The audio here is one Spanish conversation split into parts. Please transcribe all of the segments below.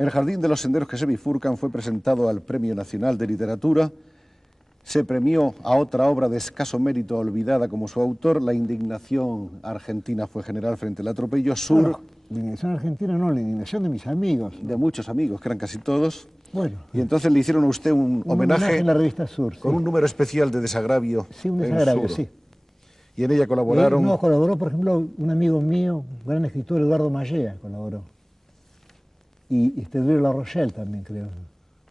El Jardín de los Senderos que se bifurcan fue presentado al Premio Nacional de Literatura. Se premió a otra obra de escaso mérito olvidada como su autor. La indignación argentina fue general frente al atropello. Sur. Bueno, la indignación argentina no, la indignación de mis amigos. De muchos amigos, que eran casi todos. Bueno. Y entonces le hicieron a usted un homenaje en la revista Sur. Con un número especial de Desagravio. Sí, un Desagravio, sí. Y en ella colaboraron... No, colaboró, por ejemplo, un amigo mío, un gran escritor, Eduardo Mallea, colaboró. Y Louis La Rochelle también, creo.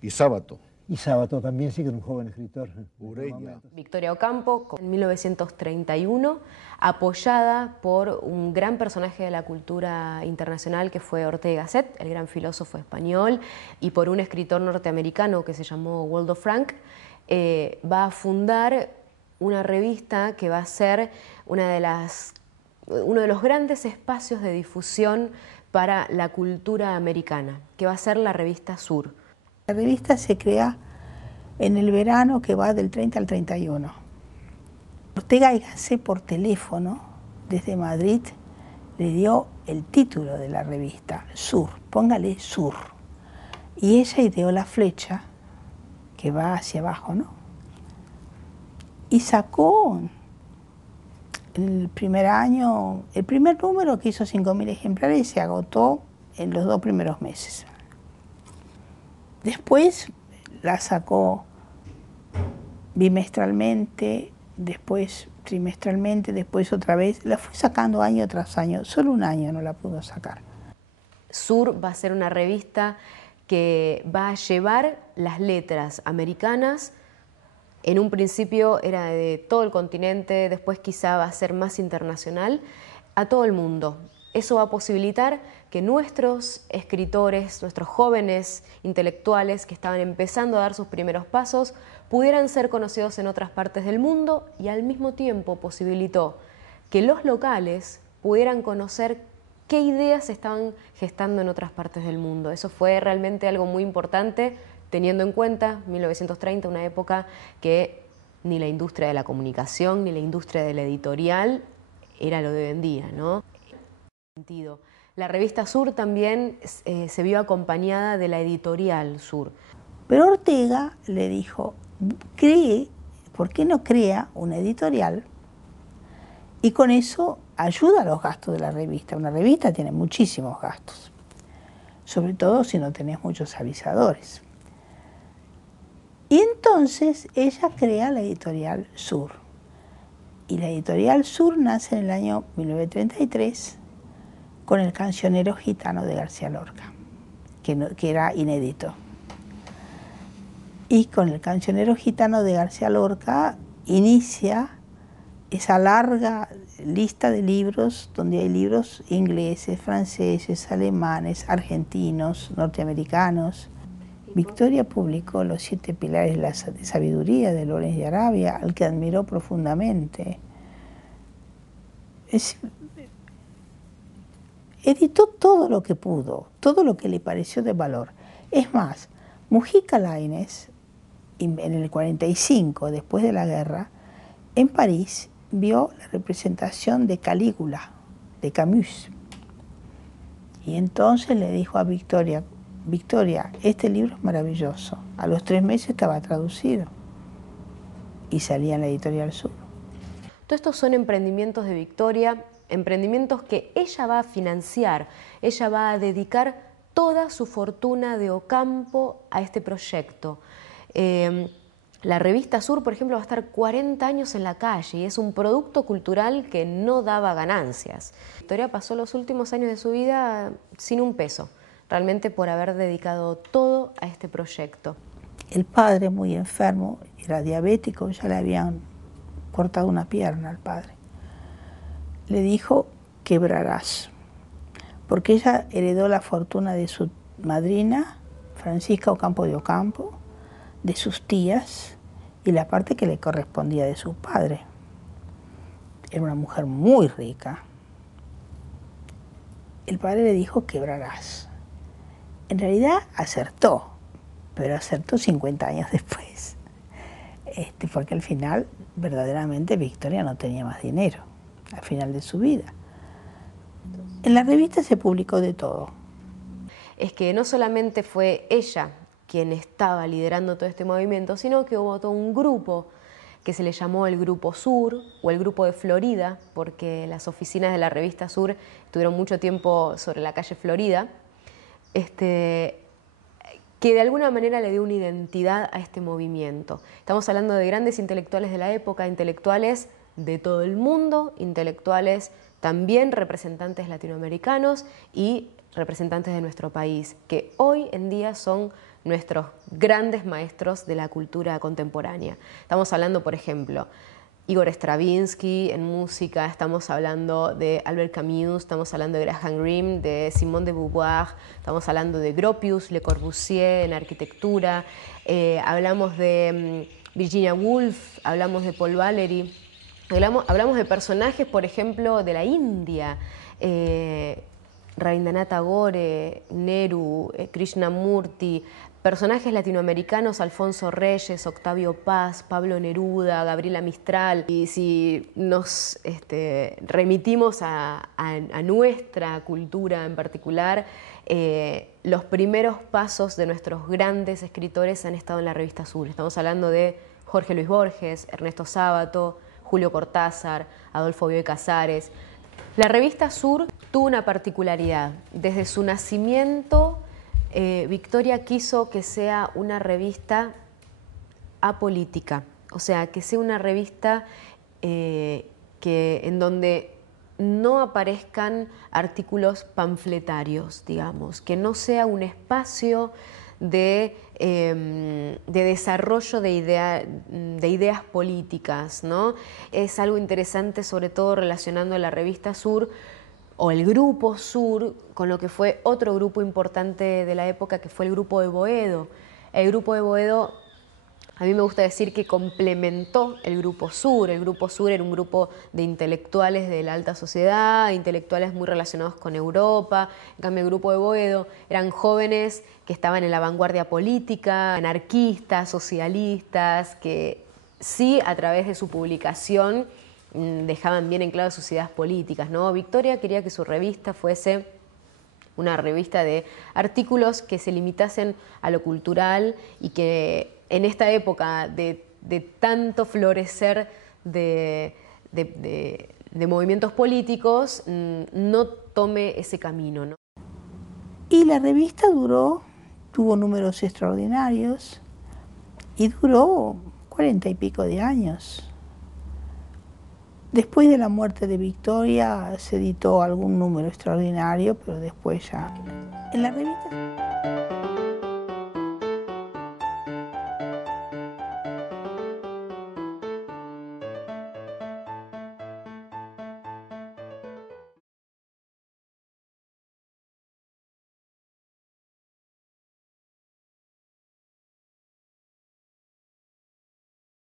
Y Sábato. Y Sábato también, sí, que era un joven escritor. Ureña. Victoria Ocampo, en 1931, apoyada por un gran personaje de la cultura internacional que fue Ortega y Gasset, el gran filósofo español, y por un escritor norteamericano que se llamó Waldo Frank, va a fundar una revista que va a ser uno de los grandes espacios de difusión para la cultura americana, que va a ser la revista Sur. La revista se crea en el verano que va del 30 al 31. Ortega y Gasset por teléfono, desde Madrid, le dio el título de la revista, Sur, póngale Sur. Y ella ideó la flecha que va hacia abajo, ¿no? Y sacó el primer año, el primer número que hizo 5.000 ejemplares y se agotó en los 2 primeros meses. Después la sacó bimestralmente, después trimestralmente, después otra vez. La fue sacando año tras año, solo un año no la pudo sacar. Sur va a ser una revista que va a llevar las letras americanas. En un principio era de todo el continente, después quizá va a ser más internacional, a todo el mundo. Eso va a posibilitar que nuestros escritores, nuestros jóvenes intelectuales que estaban empezando a dar sus primeros pasos, pudieran ser conocidos en otras partes del mundo y al mismo tiempo posibilitó que los locales pudieran conocer qué ideas se estaban gestando en otras partes del mundo. Eso fue realmente algo muy importante, teniendo en cuenta 1930, una época que ni la industria de la comunicación ni la industria de la editorial era lo de hoy en día, ¿no? La revista Sur también se vio acompañada de la editorial Sur. Pero Ortega le dijo, ¿por qué no crea una editorial? Y con eso ayuda a los gastos de la revista. Una revista tiene muchísimos gastos, sobre todo si no tenés muchos avisadores. Y entonces ella crea la editorial Sur. Y la editorial Sur nace en el año 1933 con El cancionero gitano de García Lorca, que era inédito. Y con El cancionero gitano de García Lorca inicia esa larga lista de libros, donde hay libros ingleses, franceses, alemanes, argentinos, norteamericanos. Victoria publicó Los 7 pilares de la sabiduría de Lorenz de Arabia, al que admiró profundamente. Editó todo lo que pudo, todo lo que le pareció de valor. Es más, Mujica Lainez, en el 45, después de la guerra, en París, vio la representación de Calígula, de Camus. Y entonces le dijo a Victoria, Victoria, este libro es maravilloso. A los 3 meses estaba traducido y salía en la editorial Sur. Todos estos son emprendimientos de Victoria, emprendimientos que ella va a financiar, ella va a dedicar toda su fortuna de Ocampo a este proyecto. La revista Sur, por ejemplo, va a estar 40 años en la calle y es un producto cultural que no daba ganancias. Victoria pasó los últimos años de su vida sin un peso, realmente por haber dedicado todo a este proyecto. El padre, muy enfermo, era diabético, ya le habían cortado una pierna al padre. Le dijo, quebrarás, porque ella heredó la fortuna de su madrina, Francisca Ocampo de Ocampo, de sus tías y la parte que le correspondía de su padre. Era una mujer muy rica. El padre le dijo, quebrarás. En realidad acertó, pero acertó 50 años después, porque al final verdaderamente Victoria no tenía más dinero, al final de su vida. En la revista se publicó de todo. es que no solamente fue ella quien estaba liderando todo este movimiento, sino que hubo todo un grupo que se le llamó el Grupo Sur o el Grupo de Florida, porque las oficinas de la revista Sur estuvieron mucho tiempo sobre la calle Florida, que de alguna manera le dio una identidad a este movimiento. Estamos hablando de grandes intelectuales de la época, intelectuales de todo el mundo, intelectuales también representantes latinoamericanos y representantes de nuestro país, que hoy en día son nuestros grandes maestros de la cultura contemporánea. Estamos hablando, por ejemplo, Igor Stravinsky en música, estamos hablando de Albert Camus, estamos hablando de Graham Greene, de Simone de Beauvoir, estamos hablando de Gropius, Le Corbusier en arquitectura, hablamos de Virginia Woolf, hablamos de Paul Valéry, hablamos de personajes, por ejemplo, de la India, Rabindranath Tagore, Nehru, Krishnamurti, personajes latinoamericanos, Alfonso Reyes, Octavio Paz, Pablo Neruda, Gabriela Mistral. Y si nos remitimos a nuestra cultura en particular, los primeros pasos de nuestros grandes escritores han estado en la revista Sur. Estamos hablando de Jorge Luis Borges, Ernesto Sábato, Julio Cortázar, Adolfo Bioy Casares. La revista Sur tuvo una particularidad. Desde su nacimiento, Victoria quiso que sea una revista apolítica, o sea, que sea una revista en donde no aparezcan artículos panfletarios, digamos, que no sea un espacio de desarrollo de ideas políticas, ¿no? Es algo interesante, sobre todo relacionando la revista Sur o el Grupo Sur con lo que fue otro grupo importante de la época, que fue el Grupo de Boedo. El Grupo de Boedo, a mí me gusta decir que complementó el Grupo Sur. El Grupo Sur era un grupo de intelectuales de la alta sociedad, intelectuales muy relacionados con Europa. En cambio, el Grupo de Boedo eran jóvenes que estaban en la vanguardia política, anarquistas, socialistas, que sí, a través de su publicación, dejaban bien en claro sus ideas políticas, ¿no? Victoria quería que su revista fuese una revista de artículos que se limitasen a lo cultural y que en esta época de tanto florecer de movimientos políticos no tome ese camino, ¿no? Y la revista tuvo números extraordinarios y duró 40 y pico de años. Después de la muerte de Victoria se editó algún número extraordinario, pero después ya. En la revista